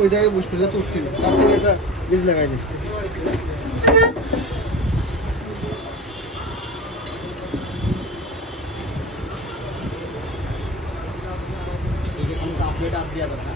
ওই জায়গায় বুঝবে যা তুলছি তার থেকে একটা বীজ লাগাই দিই अपडेट आप दिया था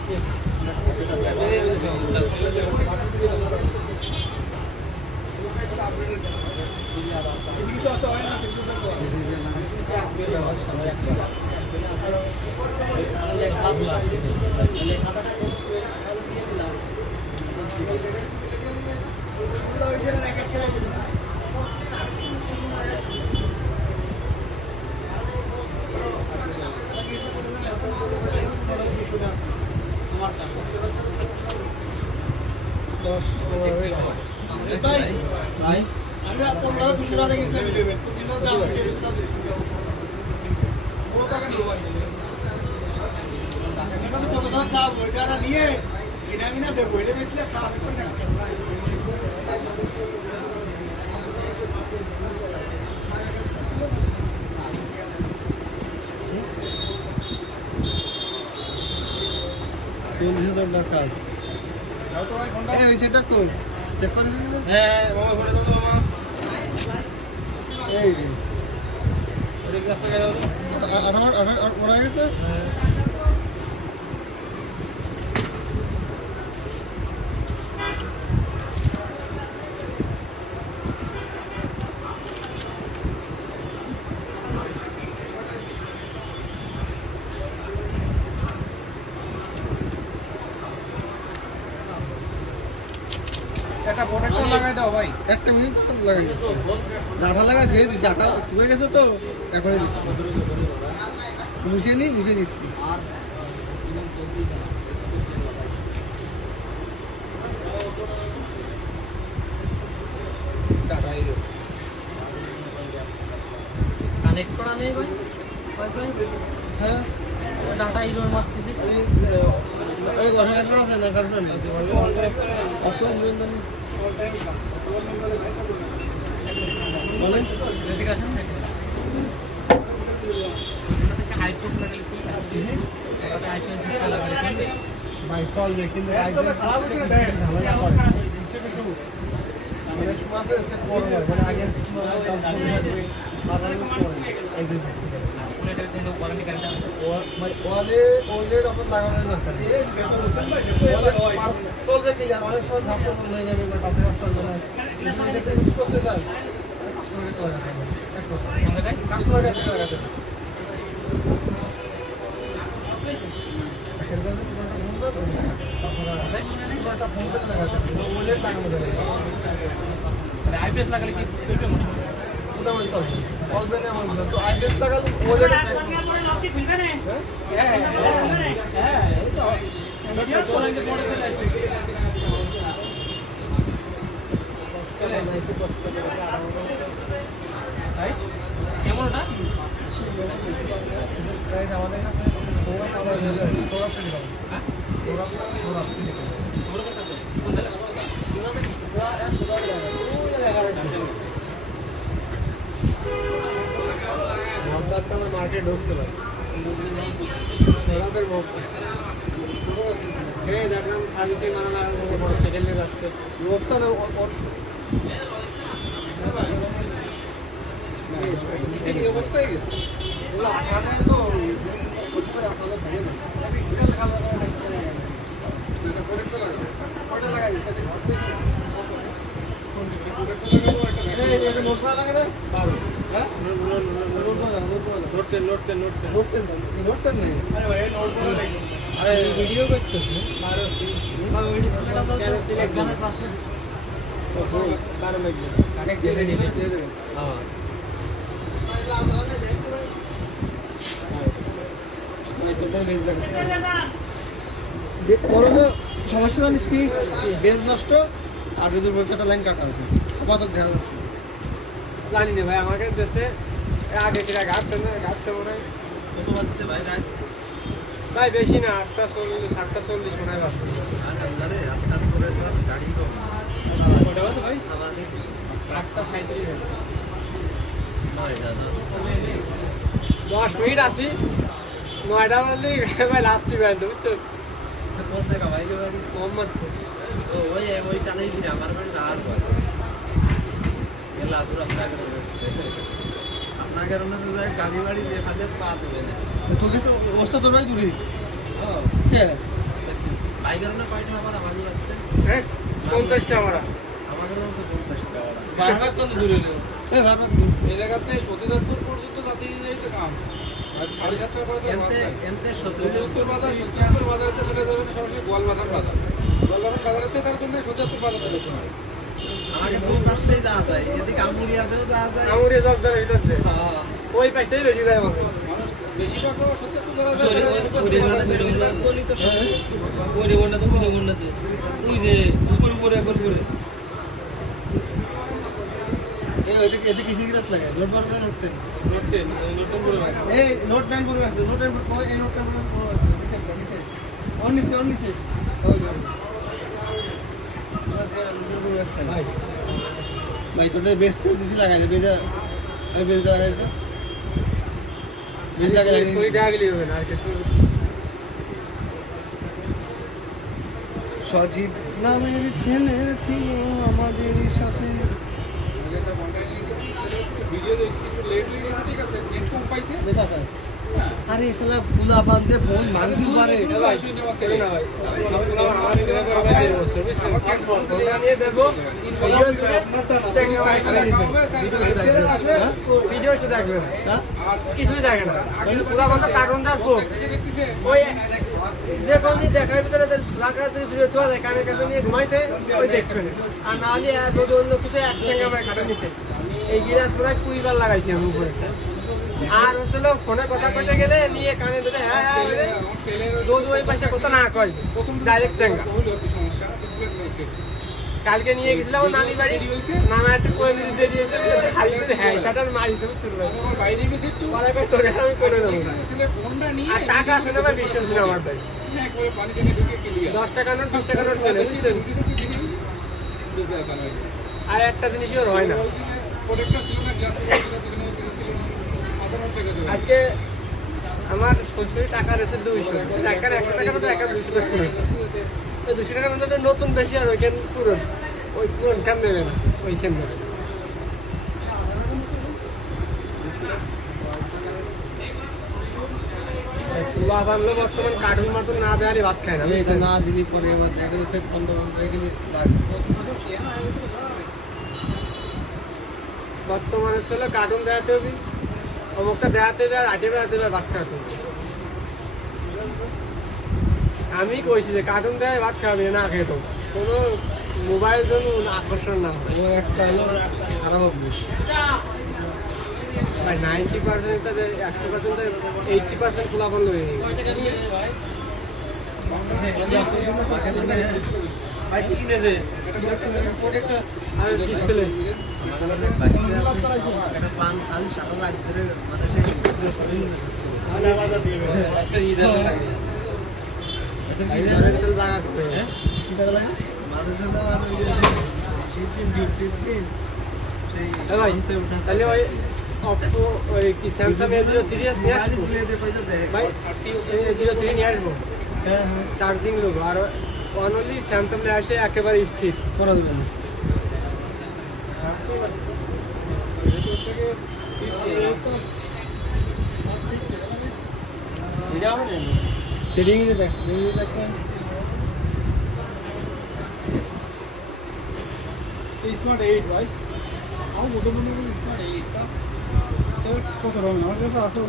সেটা কর চেক করে হ্যাঁ মামা করে দাও মামা এই যে ওরে গ্লাসটা গেল আর ওরা গেছে একটা প্রোটেক্টর লাগাই দাও ভাই একটা মিনিট লাগাই দিচ্ছি আঠা লাগা খেয়ে দিচ্ছি আঠা শুয়ে গেছে তো এখনই দিচ্ছি মুছে দিচ্ছি কানেক্ট করা নেই ভাই হ্যাঁ ডাটা ইরোর মারতেছে এই কথা আছে না কারণ অফলাইন বলেন বলেন ঠিক আছে হাইপোস লাগাইছি এটা আইসন সিস্টেম লাগাইছি ভাই চল কিন্তু আইসন ঝামেলা করে হিসেবে শুরু অনেক সময় আছে এসে পড়ে মানে আগে কাজ করে থাকবে বাজারে পড়ে এই এটা কোনো ওয়ারেন্টি গ্যারান্টি আছে ওয়ালে অলরেডি আপনার লাগানো দরকার চলবে কি আর অনেক সময় ঝাপটা বন্ধ হয়ে যাবে বা তাতে কাজ করবে না যেটা ইউজ করতে চাই কাস্টমারকে লাগাতে হবে কাস্টমারকে লাগাতে হবে আইপিএস লাগালে কি মোটামুটি চলবে চলবে না এমন তো আইপিএস লাগালে ওলেটা কেমনটা আমাদের কাছে সৌরভ কালার সৌরভ মার্কেট ঢুকছে ভাই দেখলাম সার্ভিসিং মানা বড় সেকেন্ডে যাচ্ছে লোকটা অবস্থায় গেছে ভিডিও করতেছে তোরটা বেজ লাগাচ্ছে তোর সমস্যা জানিস কি বেজ নষ্ট আর বিদ্যুৎ পরীক্ষাটা লাইন কাটা আছে আপাতত দেখা যাচ্ছে জানি না ভাই আমাকে দেশে আগে কিরা গাছছে না গাছছে মনে হয় কত বাজছে ভাই রাত ভাই বেশি না 8:40 7:40 মনে হয় বাজছে আর আন্দারে রাস্তা করে গাড়ি তো কটা বাজে ভাই আমাদের 8:37 নয় দাদা 10 মিনিট আসি 9টা বাজলে ভাই লাস্টই বাইরে বুঝছো কোন জায়গা ভাই বাড়ি মোহাম্মদ ও ওই টানেই দিই আমার বাড়ি আর বল এলা দূর আপনাকে আপনাকে রনে তো যায় গাড়ি বাড়ি যে হাতে পা দেবে না তোকে অবস্থা তোর ভাই দূরে ও কে বাইকের রনে পাইটা আমার বাড়ি যাচ্ছে হ্যাঁ 50টা আমরা আমাদের তো 50 টাকা বারবার কত দূরে এলো এ ভাবা এই জায়গাতে সতীদাসপুর পর্যন্ত যাতে যাইতে কাম আর 7:30 পরে তো এনতে এনতে সতীদাসপুর বাজার সতীদাসপুর বাজারেতে চলে যাবে না সরাসরি গোয়ালবাজার বাজার গোয়ালবাজার বাজারেতে তার জন্য সতীদাসপুর বাজার চলে যেতে হয় আমাকে তো পাশটাই যাওয়া যায় এদিকে আমুরিয়াতেও যাওয়া যায় আমুরিয়া জগদার ভিতরে হ্যাঁ ওই পাশটাই বেশি যায় আমাকে মানুষ বেশিরভাগ তো সতীদাসপুর যারা সরি বলি তো পরিবর্তন তো পরিবর্তন ওই যে উপরে একবার করে এই ওইদিকে এদিকে কিসি গ্লাস লাগে নোট বার করে নোট টেন নতুন করে ভাই এই নোট 9 পড়বে আছে নোট 9 পড়বে এই নোট 9 পড়বে আছে নিচে অন নিচে ভাই ভাই তোটা বেস্ট দিছি লাগাই দে বেজা এই বেজ লাগাই দে বেজ লাগাই দে সুই ডাগলি হবে না কিছু সজীব নামের ছেলে ছিল আমাদের সাথে ভিডিও দেখছি একটু লেট হয়ে গেছে ঠিক আছে নেট কম পাইছে দেখা যায় আরে শালা ফুলা বাঁধে ফোন ভাঙতি পারে ভাই শুনে আমার ছেলে না ভাই আমার ছেলে করে ভাই সার্ভিস নিয়ে দেব ভিডিও শুধু দেখবে না কিছুই দেখে না পুরা কথা কার্টুনটার পোক ওই যে কোন দেখার ভিতরে লাকড়া যদি ভিডিও চলে যায় কানের কাছে নিয়ে ঘুমাইতে ওই দেখবে না আর না হলে যদি অন্য কিছু এক সঙ্গে আমার কাটা নিচে এই গিলাস প্রায় 20 বার লাগাইছি আমি উপরে আর হচ্ছিল ফোনে কথা কইতে গেলে নিয়ে কানে ধরে হ্যাঁ হ্যাঁ বলে দোদ ওই পাশে কথা না কয় ডাইরেক্ট সঙ্গা সমস্যা ডিসপ্লে রয়েছে কালকে নিয়ে গেছিলাম নানি বাড়ি নানা একটু কই দিয়ে দিয়েছে খালি করে হ্যাঁ সেটার মারি শুরু শুরু হয় আমার বাইরে গেছে একটু বলে কই তোরে আমি করে দেবো ছেলে ফোনটা নিয়ে আর টাকা আছে না ভাই বিশ্বাস ছিল আমার ভাই একবারে পানি টেনে ঢুকে ক্লিয়ার 10 টাকা নোট 20 টাকা নোট ছেলে বুঝছেন আর একটা জিনিসও হয় না প্রোডাক্টটা ছিল না গ্লাস ছিল আজকে আমার শ্বশুরের টাকা রয়েছে 200 টাকার 100 টাকা তো 200 টাকা করে 200 টাকার মধ্যে নতুন বেশি আর ওইখান পুরো ওই পুরোখান দেবে না ওইখান দেবে চুলা বানলো বর্তমান কার্টুন মাটুন না দেয়ালে ভাত খায় না এটা না দিলি পরে আবার দেখা যাচ্ছে 15 এগুলি লাগবে বর্তমানে ছিল কার্টুন দেখাতে হবে অমুকটা দেখাতে যায় আটে বেড়াতে যায় ভাত খাওয়াতে আমি কইছি যে কার্টুন দেয় ভাত খাওয়াবি না খেত কোনো মোবাইল জন্য আকর্ষণ না হয় ও একটা হলো খারাপ অভ্যাস ভাই 90% 100% 80% খোলা বন্ধ হয়ে গেছে ভাই কি কিনেছে প্রোডাক্টটা আর ডিসপ্লে একটা পান খাল সারা রাত ধরে মানে আলা বাজার দিয়ে একটা ইদার লাগে এই জায়গাটা জায়গা করতে কি টাকা লাগে মানুষের আমার ওই যে শিপিং ডিউটি সেই ভাই তাহলে ওই অপো ওই কি স্যামসাং A03s নিয়ে আসবো ভাই A03 নিয়ে আসবো হ্যাঁ চার্জিং লোক আর অনলি স্যামসাং এ আসে একেবারে স্থির করা যাবে না সেটিং এ দেখ দেখেন স্মার্ট 8 ভাই আমার মোটামুটি স্মার্ট 8 টা কত রকম আমার কাছে আছে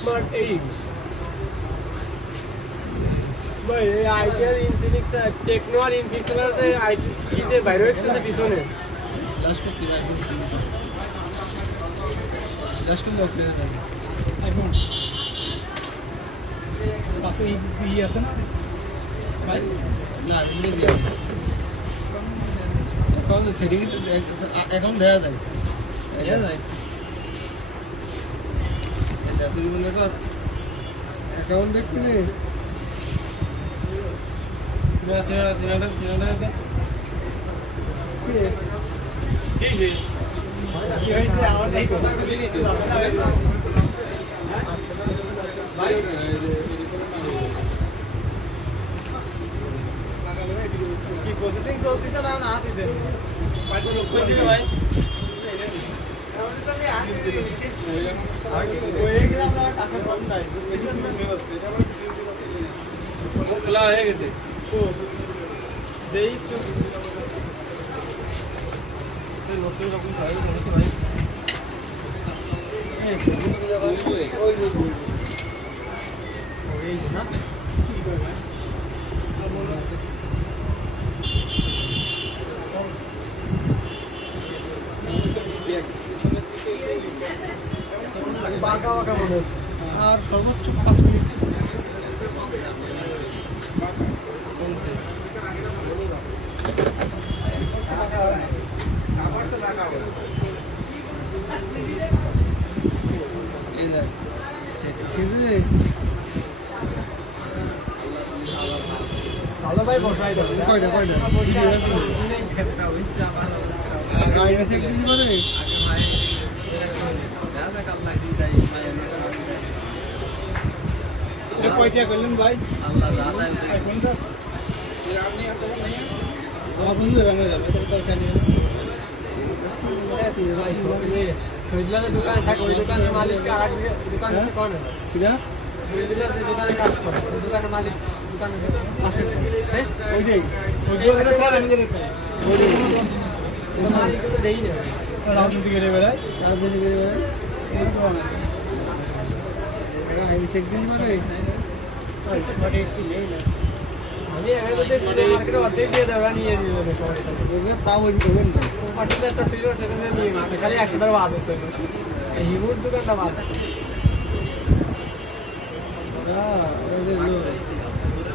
স্মার্ট 8 ভাই এই আইডিয়াল ইনফিনিক্স টেকনো আর ইনফিনিক্সের আইডিতে বাইরে হচ্ছে পিছনে লাস্ট করছি ভাই লাস্ট করলে আইফোন পাশে ই আছে না ভাই? না এমনি দিয়ে অ্যাকাউন্ট সেটিং অ্যাকাউন্ট দেওয়া যায় দেয়া যায়। এটা তুই মনে কর অ্যাকাউন্ট দেখবি রে কি হয়েছে আমার এই কথা বলিনি তো কি প্রসেসিং চলতেছে না না হাতে দেন ভাই খোলা হয়ে গেছে। নতুন রকম ভাই আর সর্বোচ্চ 5 মিনিট ভালো ভাই বসাই দাও কয়টা আইবিএস একদিন মানে এটা কয়টা করলেন ভাই আল্লাহ দাদা কোন স্যার আমার বন্ধু রামে যাবে এটা তো জানি শহীদুল্লাহর দোকানে থাকে ওই দোকানের মালিককে আর দোকান আছে কোন কিরা শহীদুল্লাহ যে দোকানে কাজ করে ওই দোকানের মালিক দোকানে আছে হ্যাঁ ওইটাই ওইগুলো তো কর আমি জানি তো ওই মালিক তো দেই না রাজনীতি করে বেড়ায় রাজধানী করে আইবিএস একদিন মানে মানে একটু নেই না আমি এখানে মার্কেটে অর্ধেক দিয়ে দেওয়া নিয়ে দিয়ে দেবে তাও ওই করবেন না পাশে একটা ছিল সেখানে নিয়ে গেছে খালি 100টার বাদ আছে হিমুর দোকানটা বাদ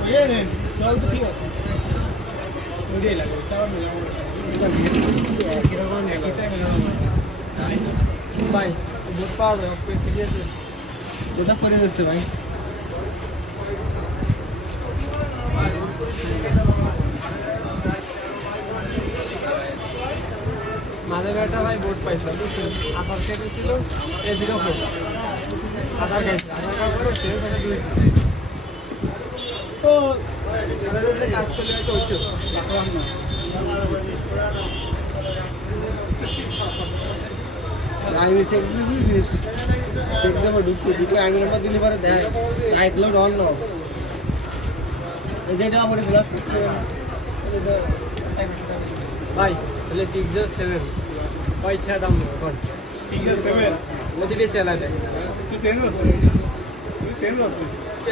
ওই নেন সব তো ঠিক আছে ওইটাই লাগে তাও ভাই দুধ পাওয়া যায় ওটা করে দিচ্ছে ভাই মাঝে বেটা ভাই ভোট পাইছিল বুঝছেন আধার কেটে ছিল A04 আধার খাইছে আধার কার্ড করে সে ওখানে দুই তো এবারে কাজ করলে হয়তো হইতো এখন না আইবিএস একদিন দিস দেখতে ঢুকে আমি নাম্বার দিলে পরে দেখ নাইট লোড অন নাও এই যেটা পরে গ্লাস ভাই তাহলে পিকজার 7 পয়সা দাম এখন পিকজার 7 যদি বেশি আলা যায় তুই সেন্ড আছে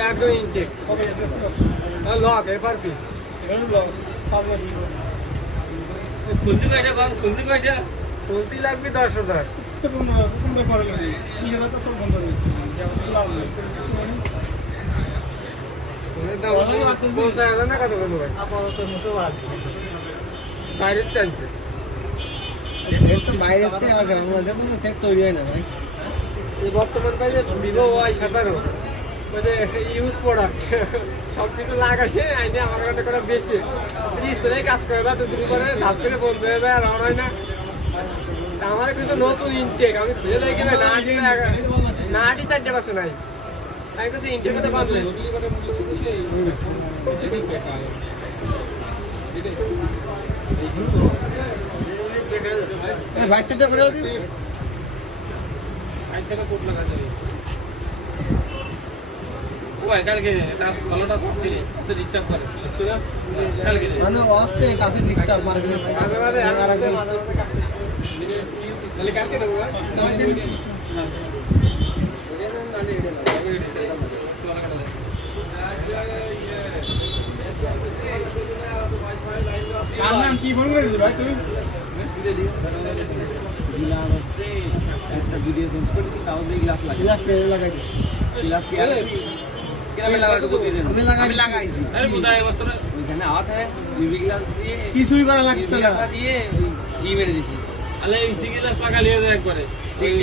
একদম ইনটেক কত বিজনেস লক এফআরপি এর লগ 5 লাখ খুলতে কয়টা কম খুলতে কয়টা তুলতে লাগবে 10,000 তো কোন ব্যাপার না কি হলো তো সব বন্ধ হয়ে গেছে লাভ নেই বলতে হবে না কত বলবো ভাই আপাতত মতো বাদ বাইরের টানছে সেট তো বাইরের থেকে আসে আমাদের কোনো সেট তৈরি হয় না ভাই এই বর্তমান কাজে ভিভো Y17 মানে ইউজ প্রোডাক্ট সব কিছু লাগাইছে আইনে আমার কাছে করে বেশি ডিসপ্লে কাজ করে না তো তুমি করে ধাপ করে বলতে হবে আর হয় না আমার কিছু নতুন ইনটেক আমি খুঁজে দেখি না নাটি 4% নাই আমি কিছু ইনটেক করতে পারলে ভাই সেটা করে দিই ওই কালকে এটা ভালোটা করছি তো ডিস্টার্ব করে কালকে মানে অস্তে কাছে ডিস্টার্ব মার্কেটে আর একদম তাহলে কালকে দেবো আর নাম কি ফোন করেছিস ভাই তুই একটা ভিডিও চেঞ্জ করেছি তাও দিয়ে গ্লাস লাগে গ্লাস পেয়ে লাগাই দিস গ্লাস কি গ্রামে লাগাতে তো দিলেন আমি লাগাইছি আরে বোধহয় এবার তোরা ওইখানে আওয়াজ হয় ইউভি গ্লাস দিয়ে কিছুই করা লাগতো না দিয়ে ই মেরে দিছি আলে এই সিঙ্গেল লাগালিয়ে দেয় একবারে ঠিক